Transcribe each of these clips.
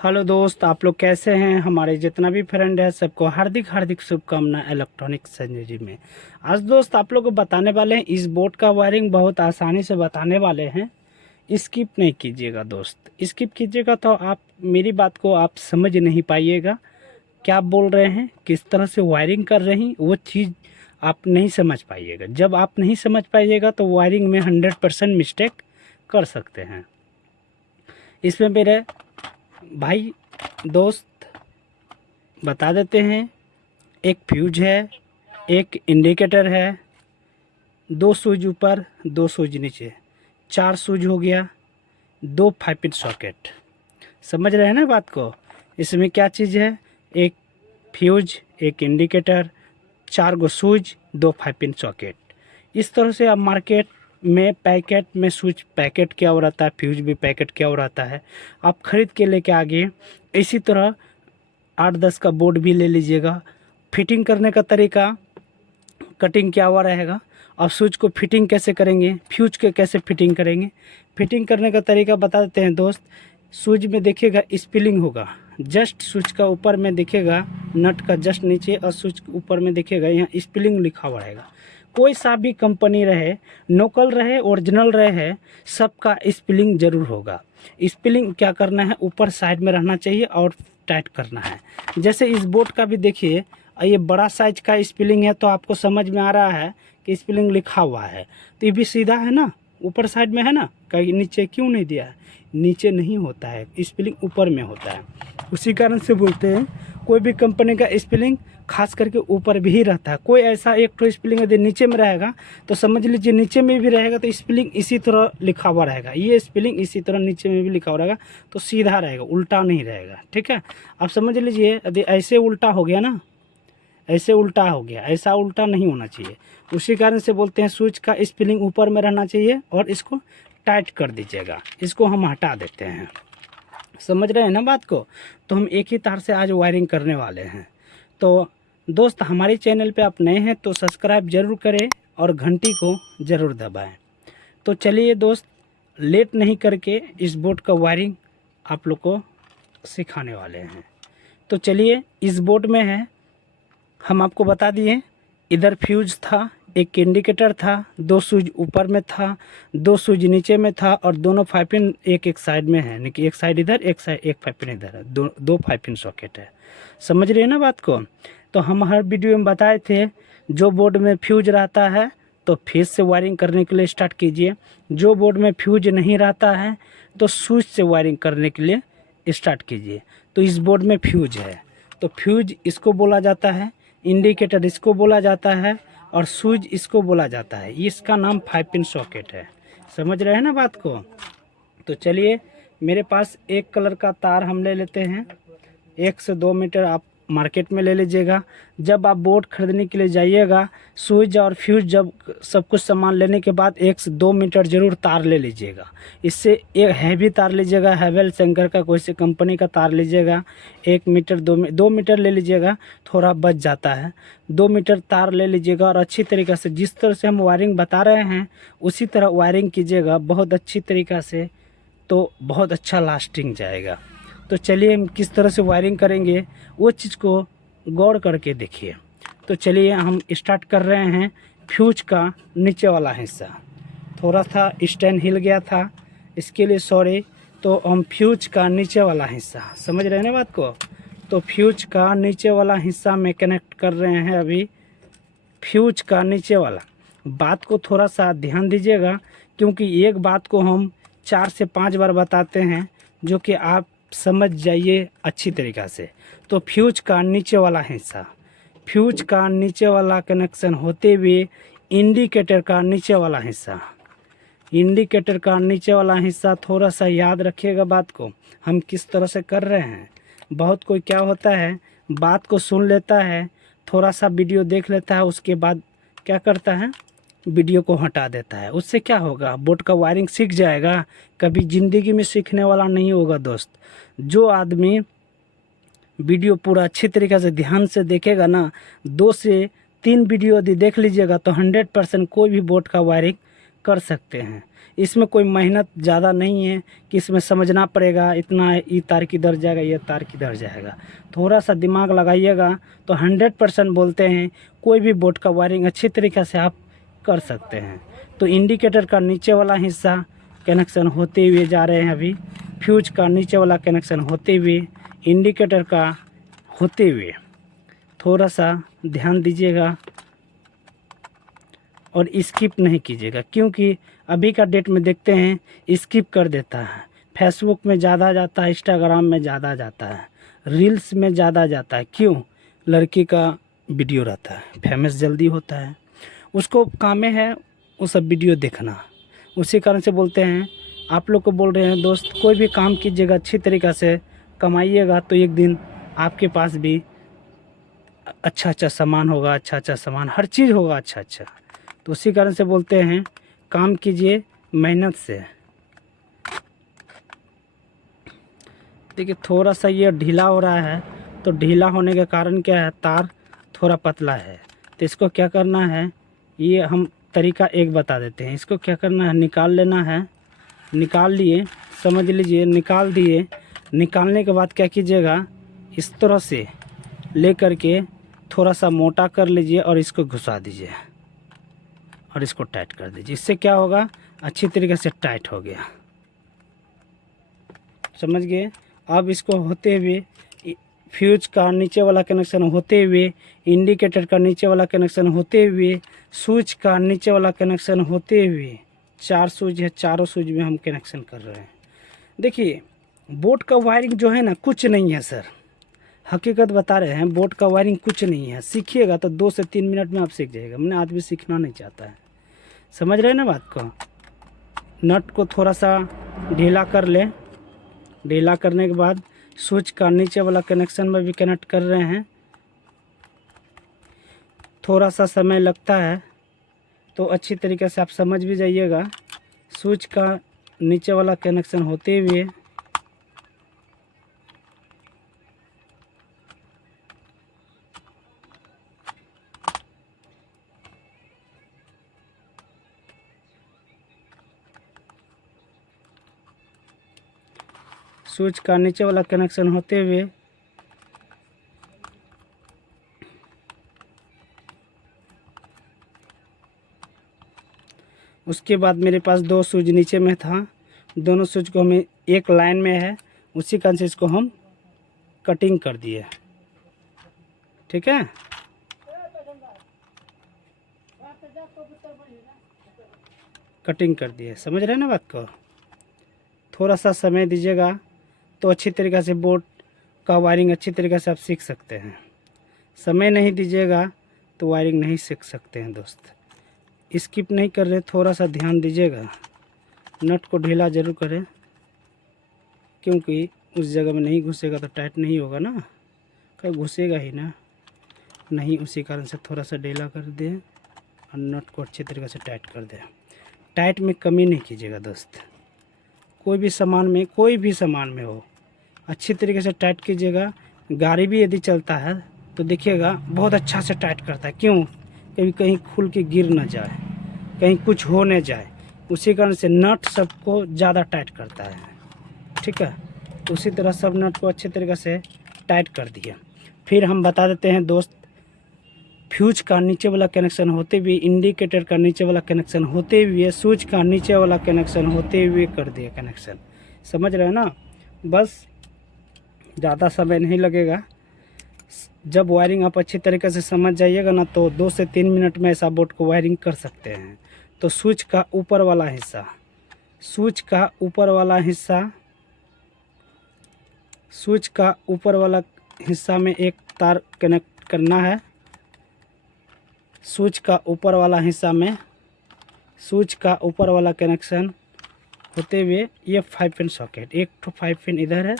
Hello दोस्त, आप लोग कैसे हैं। हमारे जितना भी फ्रेंड है सबको हार्दिक हार्दिक शुभकामनाएं इलेक्ट्रॉनिक संजीवनी में। आज दोस्त आप लोग को बताने वाले हैं, इस बोर्ड का वायरिंग बहुत आसानी से बताने वाले हैं। स्किप नहीं कीजिएगा दोस्त, स्किप कीजिएगा तो आप मेरी बात को आप समझ नहीं पाइएगा। क्या आप बोल रहे हैं, किस तरह से वायरिंग कर रहे हैं, वो चीज़ आप नहीं समझ पाइएगा। जब आप नहीं समझ पाइएगा तो वायरिंग में 100% मिस्टेक कर सकते हैं। इसमें मेरे भाई दोस्त बता देते हैं, एक फ्यूज है, एक इंडिकेटर है, 2 स्विच ऊपर 2 स्विच नीचे, 4 स्विच हो गया, 2 5 पिन सॉकेट। समझ रहे हैं ना बात को। इसमें क्या चीज़ है, एक फ्यूज, एक इंडिकेटर, 4 गो स्विच, 2 5 पिन सॉकेट। इस तरह से आप मार्केट में पैकेट में स्विच पैकेट क्या हो रहता है, फ्यूज भी पैकेट क्या हो रहता है, आप ख़रीद के लेके आगे। इसी तरह 8-10 का बोर्ड भी ले लीजिएगा। फिटिंग करने का तरीका, कटिंग क्या हुआ रहेगा, आप स्विच को फिटिंग कैसे करेंगे, फ्यूज के कैसे फिटिंग करेंगे। फिटिंग करने का तरीका बता देते हैं दोस्त। स्विच में देखिएगा स्पिलिंग होगा, जस्ट स्विच का ऊपर में दिखेगा नट का जस्ट नीचे, और स्विच के ऊपर में दिखेगा यहाँ स्पिलिंग लिखा हुआ रहेगा। कोई सा भी कंपनी रहे, लोकल रहे, ओरिजिनल रहे, सबका स्पिलिंग ज़रूर होगा। स्पिलिंग क्या करना है, ऊपर साइड में रहना चाहिए और टाइट करना है। जैसे इस बोर्ड का भी देखिए, ये बड़ा साइज का स्पिलिंग है तो आपको समझ में आ रहा है कि स्पिलिंग लिखा हुआ है, तो ये भी सीधा है ना, ऊपर साइड में है ना। कहीं नीचे क्यों नहीं दिया है, नीचे नहीं होता है, स्पिलिंग ऊपर में होता है। उसी कारण से बोलते हैं कोई भी कंपनी का स्पिलिंग खास करके ऊपर भी ही रहता है। कोई ऐसा एक तो स्पिलिंग यदि नीचे में रहेगा तो समझ लीजिए नीचे में भी रहेगा तो स्पिलिंग इसी तरह लिखा हुआ रहेगा, ये स्पिलिंग इसी तरह नीचे में भी लिखा हुआ रहेगा, तो सीधा रहेगा, उल्टा नहीं रहेगा। ठीक है, आप समझ लीजिए यदि ऐसे उल्टा हो गया ना, ऐसे उल्टा हो गया, ऐसा उल्टा नहीं होना चाहिए। उसी कारण से बोलते हैं स्विच का स्पिलिंग ऊपर में रहना चाहिए और इसको टाइट कर दीजिएगा। इसको हम हटा देते हैं, समझ रहे हैं ना बात को। तो हम एक ही तार से आज वायरिंग करने वाले हैं। तो दोस्त हमारे चैनल पे आप नए हैं तो सब्सक्राइब ज़रूर करें और घंटी को ज़रूर दबाएं। तो चलिए दोस्त, लेट नहीं करके इस बोर्ड का वायरिंग आप लोग को सिखाने वाले हैं। तो चलिए, इस बोर्ड में है, हम आपको बता दिए, इधर फ्यूज था, एक इंडिकेटर था, 2 स्विच ऊपर में था, 2 स्विच नीचे में था, और दोनों 5 पिन एक एक साइड में है, यानी कि एक साइड इधर, एक साइड, एक 5 पिन इधर है, दो 5 पिन सॉकेट है। समझ रहे हैं ना बात को। तो हम हर वीडियो में बताए थे, जो बोर्ड में फ्यूज रहता है तो फेज से वायरिंग करने के लिए स्टार्ट कीजिए, जो बोर्ड में फ्यूज नहीं रहता है तो स्विच से वायरिंग करने के लिए स्टार्ट कीजिए। तो इस बोर्ड में फ्यूज है तो फ्यूज इसको बोला जाता है, इंडिकेटर इसको बोला जाता है, और स्विच इसको बोला जाता है। इसका नाम 5 पिन सॉकेट है। समझ रहे हैं ना बात को। तो चलिए, मेरे पास एक कलर का तार हम ले लेते हैं, 1 से 2 मीटर आप मार्केट में ले लीजिएगा। जब आप बोर्ड खरीदने के लिए जाइएगा, स्विच और फ्यूज जब सब कुछ सामान लेने के बाद 1 से 2 मीटर ज़रूर तार ले लीजिएगा। इससे एक हैवी तार लीजिएगा, हैवेल्स शंकर का कोई सी कंपनी का तार लीजिएगा। 1 मीटर 2 मीटर ले लीजिएगा, थोड़ा बच जाता है। 2 मीटर तार ले लीजिएगा और अच्छी तरीक़े से, जिस तरह से हम वायरिंग बता रहे हैं उसी तरह वायरिंग कीजिएगा बहुत अच्छी तरीक़ा से, तो बहुत अच्छा लास्टिंग जाएगा। तो चलिए, हम किस तरह से वायरिंग करेंगे वो चीज़ को गौर करके देखिए। तो चलिए, हम स्टार्ट कर रहे हैं। फ्यूज का नीचे वाला हिस्सा थोड़ा सा स्टैंड हिल गया था, इसके लिए सॉरी। तो हम फ्यूज का नीचे वाला हिस्सा, समझ रहे हैं ना बात को। तो फ्यूज का नीचे वाला हिस्सा में कनेक्ट कर रहे हैं अभी। फ्यूज का नीचे वाला बात को थोड़ा सा ध्यान दीजिएगा, क्योंकि एक बात को हम 4 से 5 बार बताते हैं, जो कि आप समझ जाइए अच्छी तरीक़ा से। तो फ्यूज का नीचे वाला हिस्सा, फ्यूज का नीचे वाला कनेक्शन होते हुए इंडिकेटर का नीचे वाला हिस्सा, इंडिकेटर का नीचे वाला हिस्सा थोड़ा सा याद रखिएगा बात को, हम किस तरह से कर रहे हैं। बहुत कोई क्या होता है, बात को सुन लेता है, थोड़ा सा वीडियो देख लेता है, उसके बाद क्या करता है, वीडियो को हटा देता है। उससे क्या होगा, बोर्ड का वायरिंग सीख जाएगा, कभी ज़िंदगी में सीखने वाला नहीं होगा दोस्त। जो आदमी वीडियो पूरा अच्छी तरीक़े से ध्यान से देखेगा ना, 2 से 3 वीडियो यदि देख लीजिएगा तो 100% कोई भी बोर्ड का वायरिंग कर सकते हैं। इसमें कोई मेहनत ज़्यादा नहीं है कि इसमें समझना पड़ेगा इतना ये तार किधर जाएगा, ये तार किधर जाएगा। थोड़ा सा दिमाग लगाइएगा तो 100% बोलते हैं कोई भी बोर्ड का वायरिंग अच्छी तरीक़े से आप कर सकते हैं। तो इंडिकेटर का नीचे वाला हिस्सा कनेक्शन होते हुए जा रहे हैं, अभी फ्यूज का नीचे वाला कनेक्शन होते हुए, इंडिकेटर का होते हुए, थोड़ा सा ध्यान दीजिएगा और स्किप नहीं कीजिएगा, क्योंकि अभी का डेट में देखते हैं स्किप कर देता है। फेसबुक में ज़्यादा जाता है, इंस्टाग्राम में ज़्यादा जाता है, रील्स में ज़्यादा जाता है। क्यों? लड़की का वीडियो रहता है, फेमस जल्दी होता है, उसको काम में है वो सब वीडियो देखना। उसी कारण से बोलते हैं, आप लोग को बोल रहे हैं दोस्त, कोई भी काम कीजिएगा अच्छी तरीक़ा से, कमाइएगा तो एक दिन आपके पास भी अच्छा अच्छा सामान होगा, अच्छा अच्छा सामान, हर चीज़ होगा अच्छा अच्छा। तो उसी कारण से बोलते हैं काम कीजिए मेहनत से। देखिए थोड़ा सा ये ढीला हो रहा है, तो ढीला होने के कारण क्या है, तार थोड़ा पतला है। तो इसको क्या करना है, ये हम तरीका एक बता देते हैं। इसको क्या करना है, निकाल लेना है। निकाल लिए, समझ लीजिए, निकाल दिए। निकालने के बाद क्या कीजिएगा, इस तरह से ले करके थोड़ा सा मोटा कर लीजिए और इसको घुसा दीजिए और इसको टाइट कर दीजिए। इससे क्या होगा, अच्छी तरीके से टाइट हो गया, समझ गए। अब इसको होते हुए, फ्यूज का नीचे वाला कनेक्शन होते हुए, इंडिकेटर का नीचे वाला कनेक्शन होते हुए, स्विच का नीचे वाला कनेक्शन होते हुए, 4 स्विच है, चारों स्विच में हम कनेक्शन कर रहे हैं। देखिए बोर्ड का वायरिंग जो है ना, कुछ नहीं है सर, हकीकत बता रहे हैं, बोर्ड का वायरिंग कुछ नहीं है। सीखिएगा तो 2 से 3 मिनट में आप सीख जाइएगा। मैंने आदमी सीखना नहीं चाहता है, समझ रहे हैं ना बात को। नट को थोड़ा सा ढीला कर ले, ढीला करने के बाद स्विच का नीचे वाला कनेक्शन में भी कनेक्ट कर रहे हैं। थोड़ा सा समय लगता है तो अच्छी तरीके से आप समझ भी जाइएगा। स्विच का नीचे वाला कनेक्शन होते हुए, स्विच का नीचे वाला कनेक्शन होते हुए, उसके बाद मेरे पास 2 स्विच नीचे में था, दोनों स्विच को हमें एक लाइन में है, उसी कारण से इसको हम कटिंग कर दिए, ठीक है। कटिंग कर दिए, समझ रहे हैं ना बात को। थोड़ा सा समय दीजिएगा तो अच्छी तरीक़े से बोर्ड का वायरिंग अच्छी तरीक़े से आप सीख सकते हैं। समय नहीं दीजिएगा तो वायरिंग नहीं सीख सकते हैं दोस्त। स्किप नहीं कर रहे, थोड़ा सा ध्यान दीजिएगा। नट को ढीला ज़रूर करें, क्योंकि उस जगह में नहीं घुसेगा तो टाइट नहीं होगा ना, कहीं घुसेगा ही ना नहीं। उसी कारण से थोड़ा सा ढीला कर दें और नट को अच्छी तरीके से टाइट कर दें। टाइट में कमी नहीं कीजिएगा दोस्त, कोई भी सामान में, कोई भी सामान में हो, अच्छी तरीके से टाइट कीजिएगा। गाड़ी भी यदि चलता है तो देखिएगा बहुत अच्छा से टाइट करता है। क्यों? कभी कहीं खुल के गिर ना जाए, कहीं कुछ हो न जाए, उसी कारण से नट सबको ज़्यादा टाइट करता है, ठीक है। उसी तरह सब नट को अच्छे तरीके से टाइट कर दिया। फिर हम बता देते हैं दोस्त, फ्यूज का नीचे वाला कनेक्शन होते हुए, इंडिकेटर का नीचे वाला कनेक्शन होते हुए, स्विच का नीचे वाला कनेक्शन होते हुए कर दिया कनेक्शन। समझ रहे हैं ना, बस ज़्यादा समय नहीं लगेगा। जब वायरिंग आप अच्छी तरीके से समझ जाइएगा ना, तो 2 से 3 मिनट में ऐसा बोर्ड को वायरिंग कर सकते हैं। तो स्विच का ऊपर वाला हिस्सा, स्विच का ऊपर वाला हिस्सा, स्विच का ऊपर वाला हिस्सा में एक तार कनेक्ट करना है। स्विच का ऊपर वाला हिस्सा में, स्विच का ऊपर वाला कनेक्शन होते हुए, ये 5 पिन सॉकेट, एक तो 5 पिन इधर है,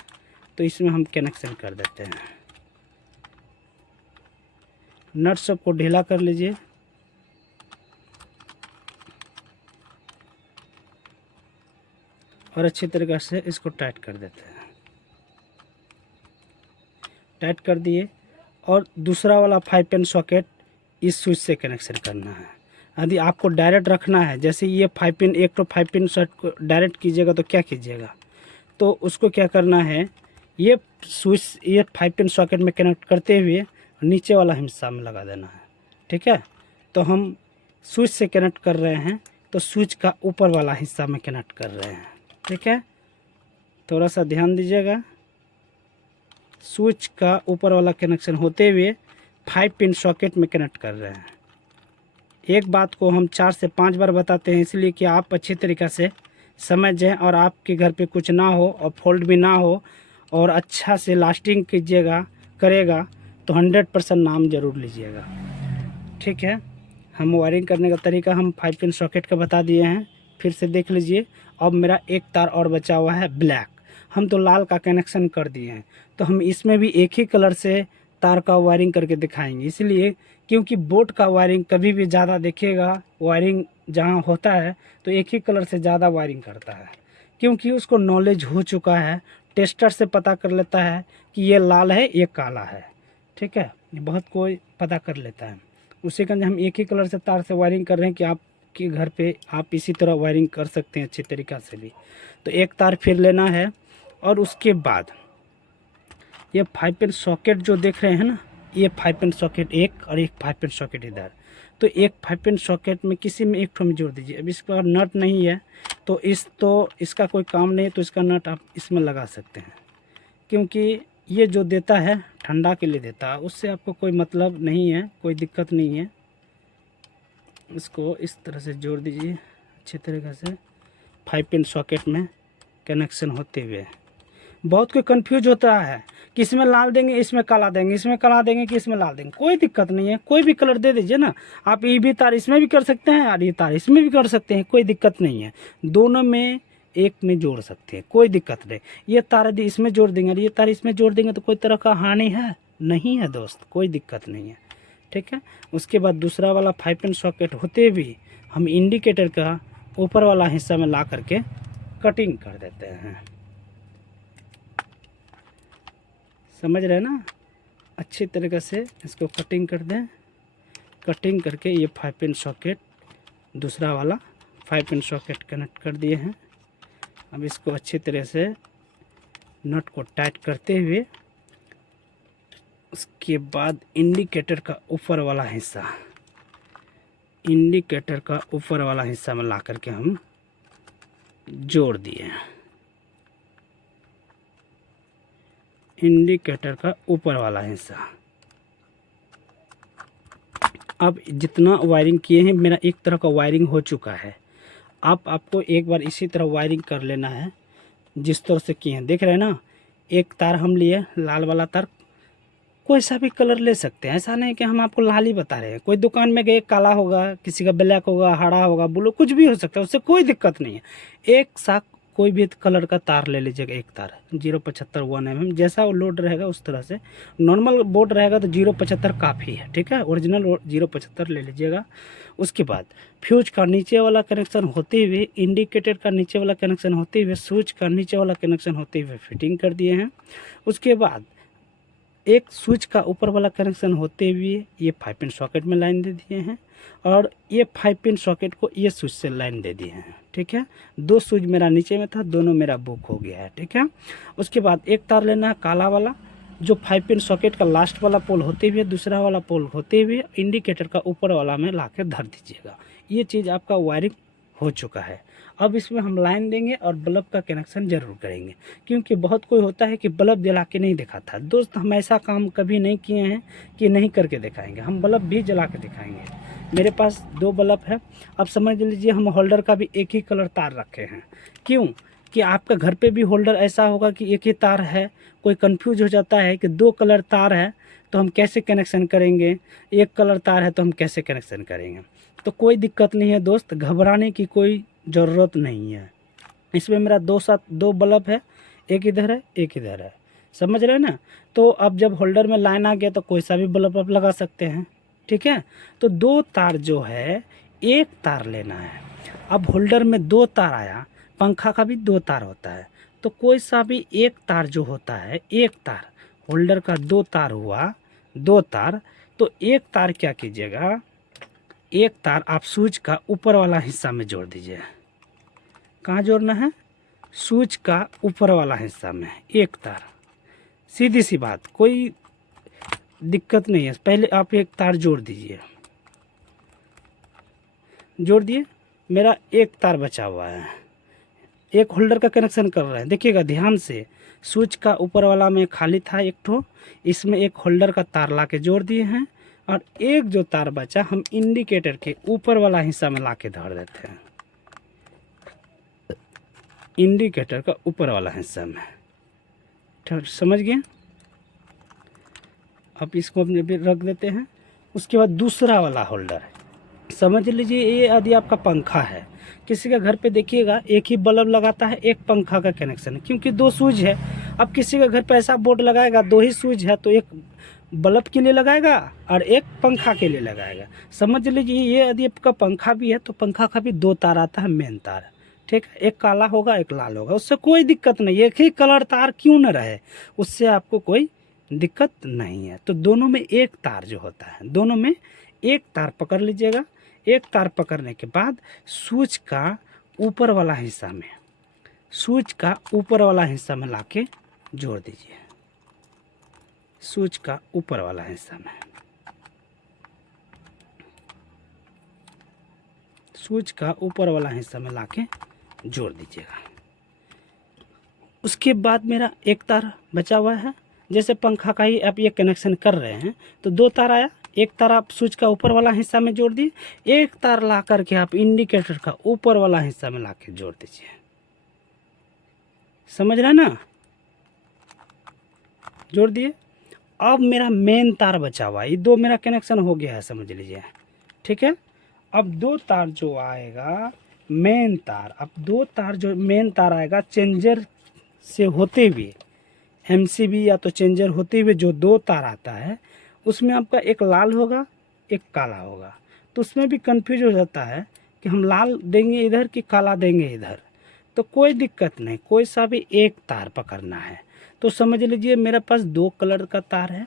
तो इसमें हम कनेक्शन कर देते हैं। नट सबको ढीला कर लीजिए और अच्छी तरीके से इसको टाइट कर देते हैं। टाइट कर दिए और दूसरा वाला 5 पिन सॉकेट इस स्विच से कनेक्शन करना है। यदि आपको डायरेक्ट रखना है, जैसे ये 5 पिन, एक तो 5 पिन शॉर्ट को डायरेक्ट कीजिएगा तो क्या कीजिएगा, तो उसको क्या करना है, ये स्विच ये 5 पिन सॉकेट में कनेक्ट करते हुए नीचे वाला हिस्सा में लगा देना है। ठीक है, तो हम स्विच से कनेक्ट कर रहे हैं तो स्विच का ऊपर वाला हिस्सा में कनेक्ट कर रहे हैं। ठीक है, थोड़ा सा ध्यान दीजिएगा, स्विच का ऊपर वाला कनेक्शन होते हुए 5 पिन सॉकेट में कनेक्ट कर रहे हैं। एक बात को हम 4 से 5 बार बताते हैं, इसलिए कि आप अच्छी तरीक़ा से समझ जाएं और आपके घर पे कुछ ना हो और फॉल्ट भी ना हो और अच्छा से लास्टिंग कीजिएगा करेगा तो 100% नाम ज़रूर लीजिएगा। ठीक है, हम वायरिंग करने का तरीका हम 5 पिन सॉकेट का बता दिए हैं, फिर से देख लीजिए। अब मेरा एक तार और बचा हुआ है ब्लैक, हम तो लाल का कनेक्शन कर दिए हैं, तो हम इसमें भी एक ही कलर से तार का वायरिंग करके दिखाएंगे। इसलिए क्योंकि बोर्ड का वायरिंग कभी भी ज़्यादा देखिएगा, वायरिंग जहाँ होता है तो एक ही कलर से ज़्यादा वायरिंग करता है, क्योंकि उसको नॉलेज हो चुका है, टेस्टर से पता कर लेता है कि ये लाल है ये काला है। ठीक है, ये बहुत कोई पता कर लेता है, उसी कारण हम एक ही कलर से तार से वायरिंग कर रहे हैं कि आपके घर पे आप इसी तरह वायरिंग कर सकते हैं अच्छी तरीक़ा से भी। तो एक तार फिर लेना है और उसके बाद ये 5 पिन सॉकेट जो देख रहे हैं ना, ये 5 पिन सॉकेट एक और एक 5 पिन सॉकेट इधर, तो एक 5 पिन सॉकेट में किसी में एक ठो में जोड़ दीजिए। अब इसका नट नहीं है तो इसका कोई काम नहीं है, तो इसका नट आप इसमें लगा सकते हैं, क्योंकि ये जो देता है ठंडा के लिए देता है, उससे आपको कोई मतलब नहीं है, कोई दिक्कत नहीं है। इसको इस तरह से जोड़ दीजिए अच्छी तरीक़े से 5 पिन सॉकेट में कनेक्शन होते हुए। बहुत कोई कंफ्यूज होता है कि इसमें लाल देंगे इसमें काला देंगे, इसमें काला देंगे कि इसमें लाल देंगे। कोई दिक्कत नहीं है, कोई भी कलर दे दीजिए ना। आप ये भी तार इसमें भी कर सकते हैं और ये तार इसमें भी कर सकते हैं, कोई दिक्कत नहीं है। दोनों में एक में जोड़ सकते हैं, कोई दिक्कत नहीं। ये तार यदि इसमें जोड़ देंगे और ये तार इसमें जोड़ देंगे तो कोई तरह का हानि है नहीं है दोस्त, कोई दिक्कत नहीं है। ठीक है, उसके बाद दूसरा वाला 5 पिन सॉकेट होते हुए हम इंडिकेटर का ऊपर वाला हिस्सा में ला करके कटिंग कर देते हैं। समझ रहे हैं ना, अच्छी तरीक़े से इसको कटिंग कर दें। कटिंग करके ये 5 पिन सॉकेट दूसरा वाला 5 पिन सॉकेट कनेक्ट कर दिए हैं। अब इसको अच्छी तरह से नट को टाइट करते हुए उसके बाद इंडिकेटर का ऊपर वाला हिस्सा में ला करके हम जोड़ दिए हैं। इंडिकेटर का ऊपर वाला हिस्सा, अब जितना वायरिंग किए हैं मेरा एक तरह का वायरिंग हो चुका है। आपको एक बार इसी तरह वायरिंग कर लेना है जिस तरह से किए हैं। देख रहे हैं ना, एक तार हम लिए लाल वाला तार, कोई सा भी कलर ले सकते हैं, ऐसा नहीं कि हम आपको लाल ही बता रहे हैं। कोई दुकान में गए काला होगा, किसी का ब्लैक होगा, हरा होगा, ब्लू, कुछ भी हो सकता है, उससे कोई दिक्कत नहीं है। एक सा कोई भी कलर का तार ले लीजिएगा, एक तार 0.75 1 mm, जैसा वो लोड रहेगा उस तरह से। नॉर्मल बोर्ड रहेगा तो 0.75 काफ़ी है। ठीक है, ओरिजिनल 0.75 ले लीजिएगा। उसके बाद फ्यूज का नीचे वाला कनेक्शन होते हुए, इंडिकेटर का नीचे वाला कनेक्शन होते हुए, स्विच का नीचे वाला कनेक्शन होते हुए फिटिंग कर दिए हैं। उसके बाद एक स्विच का ऊपर वाला कनेक्शन होते हुए ये 5 पिन सॉकेट में लाइन दे दिए हैं और ये 5 पिन सॉकेट को ये स्विच से लाइन दे दिए हैं। ठीक है, 2 स्विच मेरा नीचे में था, दोनों मेरा बुक हो गया है। ठीक है, उसके बाद एक तार लेना है काला वाला, जो 5 पिन सॉकेट का लास्ट वाला पोल होते हुए, दूसरा वाला पोल होते हुए इंडिकेटर का ऊपर वाला में ला कर धर दीजिएगा। ये चीज़ आपका वायरिंग हो चुका है। अब इसमें हम लाइन देंगे और बल्ब का कनेक्शन ज़रूर करेंगे, क्योंकि बहुत कोई होता है कि बल्ब जला के नहीं दिखाता। दोस्त, हम ऐसा काम कभी नहीं किए हैं कि नहीं करके दिखाएंगे, हम बल्ब भी जला के दिखाएंगे। मेरे पास 2 बल्ब है। अब समझ लीजिए हम होल्डर का भी एक ही कलर तार रखे हैं। क्यों कि आपका घर पे भी होल्डर ऐसा होगा कि एक ही तार है, कोई कंफ्यूज हो जाता है कि 2 कलर तार है तो हम कैसे कनेक्शन करेंगे, एक कलर तार है तो हम कैसे कनेक्शन करेंगे। तो कोई दिक्कत नहीं है दोस्त, घबराने की कोई ज़रूरत नहीं है। इसमें मेरा 2 बल्ब है, एक इधर है एक इधर है, समझ रहे हैं ना। तो अब जब होल्डर में लाइन आ गया तो कोई सा भी बल्ब आप लगा सकते हैं। ठीक है, तो 2 तार जो है, एक तार लेना है। अब होल्डर में 2 तार आया, पंखा का भी 2 तार होता है, तो कोई सा भी एक तार जो होता है, एक तार होल्डर का 2 तार हुआ, 2 तार, तो एक तार क्या कीजिएगा, एक तार आप स्विच का ऊपर वाला हिस्सा में जोड़ दीजिए। कहाँ जोड़ना है? स्विच का ऊपर वाला हिस्सा में एक तार। सीधी सी बात, कोई दिक्कत नहीं है। पहले आप एक तार जोड़ दीजिए। जोड़ दिए, मेरा एक तार बचा हुआ है। एक होल्डर का कनेक्शन कर रहे हैं, देखिएगा ध्यान से। स्विच का ऊपर वाला में खाली था एक ठो, इसमें एक होल्डर का तार ला के जोड़ दिए हैं, और एक जो तार बचा हम इंडिकेटर के ऊपर वाला हिस्सा में ला के धर देते हैं। इंडिकेटर का ऊपर वाला हिस्सा में, ठीक समझ गए? अब इसको अपने भी रख देते हैं। उसके बाद दूसरा वाला होल्डर है, समझ लीजिए ये यदि आपका पंखा है, किसी के घर पे देखिएगा एक ही बल्ब लगाता है, एक पंखा का कनेक्शन है, क्योंकि दो स्विच है। अब किसी के घर पे ऐसा बोर्ड लगाएगा, दो ही स्विच है, तो एक बल्ब के लिए लगाएगा और एक पंखा के लिए लगाएगा। समझ लीजिए ये यदि आपका पंखा भी है तो पंखा का भी दो तार आता है, मेन तार, ठीक है। एक काला होगा, एक लाल होगा, उससे कोई दिक्कत नहीं। एक ही कलर तार क्यों न रहे, उससे आपको कोई दिक्कत नहीं है। तो दोनों में एक तार जो होता है, दोनों में एक तार पकड़ लीजिएगा। एक तार पकड़ने के बाद स्विच का ऊपर वाला हिस्सा में, स्विच का ऊपर वाला हिस्सा में लाके जोड़ दीजिए। स्विच का ऊपर वाला हिस्सा में, स्विच का ऊपर वाला हिस्सा में लाके जोड़ दीजिएगा। उसके बाद मेरा एक तार बचा हुआ है। जैसे पंखा का ही आप ये कनेक्शन कर रहे हैं, तो दो तार आया, एक तार आप स्विच का ऊपर वाला हिस्सा में जोड़ दिए, एक तार ला करके आप इंडिकेटर का ऊपर वाला हिस्सा में लाके जोड़ दीजिए। समझ रहे हैं ना? जोड़ दिए। अब मेरा मेन तार बचा हुआ है, ये दो मेरा कनेक्शन हो गया है, समझ लीजिए, ठीक है। अब दो तार जो आएगा मेन तार, अब दो तार जो मेन तार आएगा चेंजर से होते हुए, एमसीबी या तो चेंजर होते हुए जो दो तार आता है, उसमें आपका एक लाल होगा, एक काला होगा। तो उसमें भी कंफ्यूज हो जाता है कि हम लाल देंगे इधर कि काला देंगे इधर। तो कोई दिक्कत नहीं, कोई सा भी एक तार पकड़ना है। तो समझ लीजिए मेरे पास दो कलर का तार है,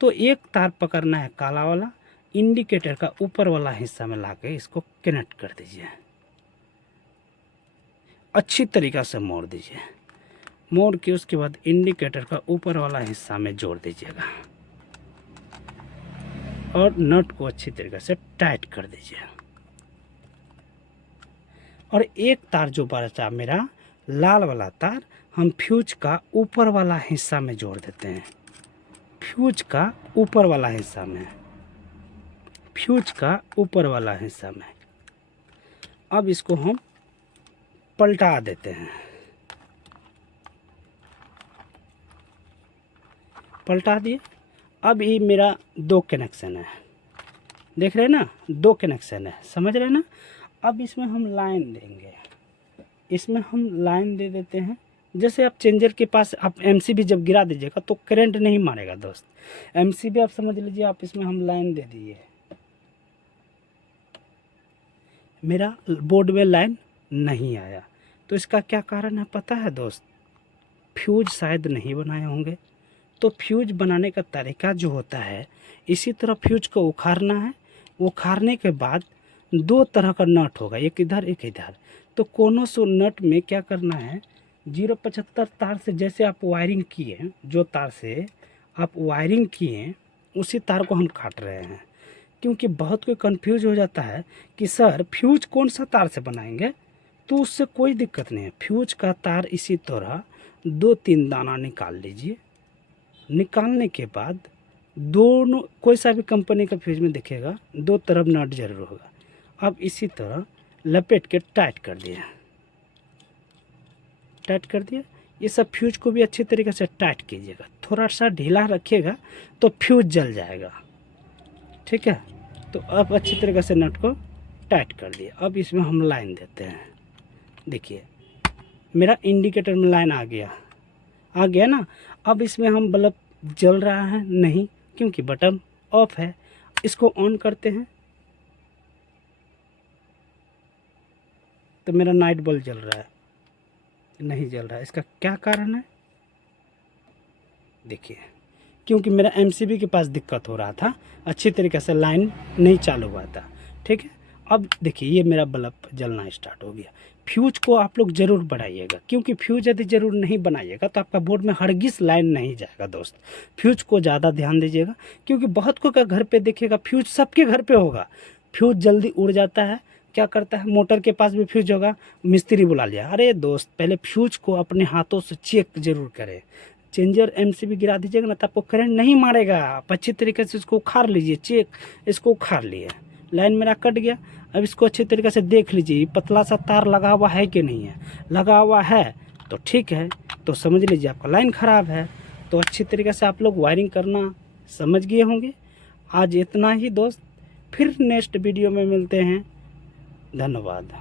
तो एक तार पकड़ना है काला वाला, इंडिकेटर का ऊपर वाला हिस्सा में लाके इसको कनेक्ट कर दीजिए। अच्छी तरीक़ा से मोड़ दीजिए। मोड़ के उसके बाद इंडिकेटर का ऊपर वाला हिस्सा में जोड़ दीजिएगा और नट को अच्छी तरीके से टाइट कर दीजिए। और एक तार जो बचा मेरा लाल वाला तार, हम फ्यूज का ऊपर वाला हिस्सा में जोड़ देते हैं। फ्यूज का ऊपर वाला हिस्सा में, फ्यूज का ऊपर वाला हिस्सा में। अब इसको हम पलटा देते हैं। पलटा दिए। अब ये मेरा दो कनेक्शन है, देख रहे हैं ना, दो कनेक्शन है, समझ रहे हैं ना। अब इसमें हम लाइन देंगे, इसमें हम लाइन दे देते हैं। जैसे आप चेंजर के पास आप एमसीबी जब गिरा दीजिएगा तो करंट नहीं मारेगा दोस्त। एमसीबी आप समझ लीजिए, आप इसमें हम लाइन दे दिए। मेरा बोर्ड में लाइन नहीं आया, तो इसका क्या कारण है पता है दोस्त? फ्यूज शायद नहीं बनाए होंगे। तो फ्यूज बनाने का तरीका जो होता है, इसी तरह फ्यूज को उखाड़ना है। उखाड़ने के बाद दो तरह का नट होगा, एक इधर एक इधर। तो कोनों से नट में क्या करना है, 0.75 तार से जैसे आप वायरिंग किए, जो तार से आप वायरिंग किए उसी तार को हम काट रहे हैं। क्योंकि बहुत कोई कंफ्यूज हो जाता है कि सर फ्यूज कौन सा तार से बनाएंगे, तो उससे कोई दिक्कत नहीं है। फ्यूज का तार इसी तरह 2-3 दाना निकाल लीजिए। निकालने के बाद दोनों, कोई सा भी कंपनी का फ्यूज में दिखेगा दो तरफ नट जरूर होगा। अब इसी तरह लपेट के टाइट कर दिया, टाइट कर दिया। ये सब फ्यूज को भी अच्छी तरीके से टाइट कीजिएगा, थोड़ा सा ढीला रखिएगा तो फ्यूज जल जाएगा, ठीक है। तो अब अच्छी तरीके से नट को टाइट कर दिया। अब इसमें हम लाइन देते हैं। देखिए मेरा इंडिकेटर में लाइन आ गया ना। अब इसमें हम बल्ब जल रहा है नहीं, क्योंकि बटन ऑफ है। इसको ऑन करते हैं तो मेरा नाइट बल्ब जल रहा है, नहीं जल रहा है। इसका क्या कारण है? देखिए, क्योंकि मेरा एमसीबी के पास दिक्कत हो रहा था, अच्छी तरीके से लाइन नहीं चालू हुआ था। ठीक है। अब देखिए ये मेरा बल्ब जलना स्टार्ट हो गया। फ्यूज को आप लोग ज़रूर बढ़ाइएगा, क्योंकि फ्यूज यदि ज़रूर नहीं बनाइएगा तो आपका बोर्ड में हरगिज़ लाइन नहीं जाएगा दोस्त। फ्यूज को ज़्यादा ध्यान दीजिएगा, क्योंकि बहुत को का घर पे देखिएगा फ्यूज सबके घर पे होगा, फ्यूज जल्दी उड़ जाता है। क्या करता है, मोटर के पास भी फ्यूज होगा, मिस्त्री बुला लिया। अरे दोस्त, पहले फ्यूज को अपने हाथों से चेक जरूर करें। चेंजर एमसीबी गिरा दीजिएगा ना तो आपको करंट नहीं मारेगा। आप अच्छी तरीके से इसको उखाड़ लीजिए, चेक इसको उखाड़ लिए। लाइन मेरा कट गया, अब इसको अच्छी तरीके से देख लीजिए पतला सा तार लगा हुआ है कि नहीं है। लगा हुआ है तो ठीक है, तो समझ लीजिए आपका लाइन ख़राब है। तो अच्छी तरीके से आप लोग वायरिंग करना समझ गए होंगे। आज इतना ही दोस्त, फिर नेक्स्ट वीडियो में मिलते हैं। धन्यवाद।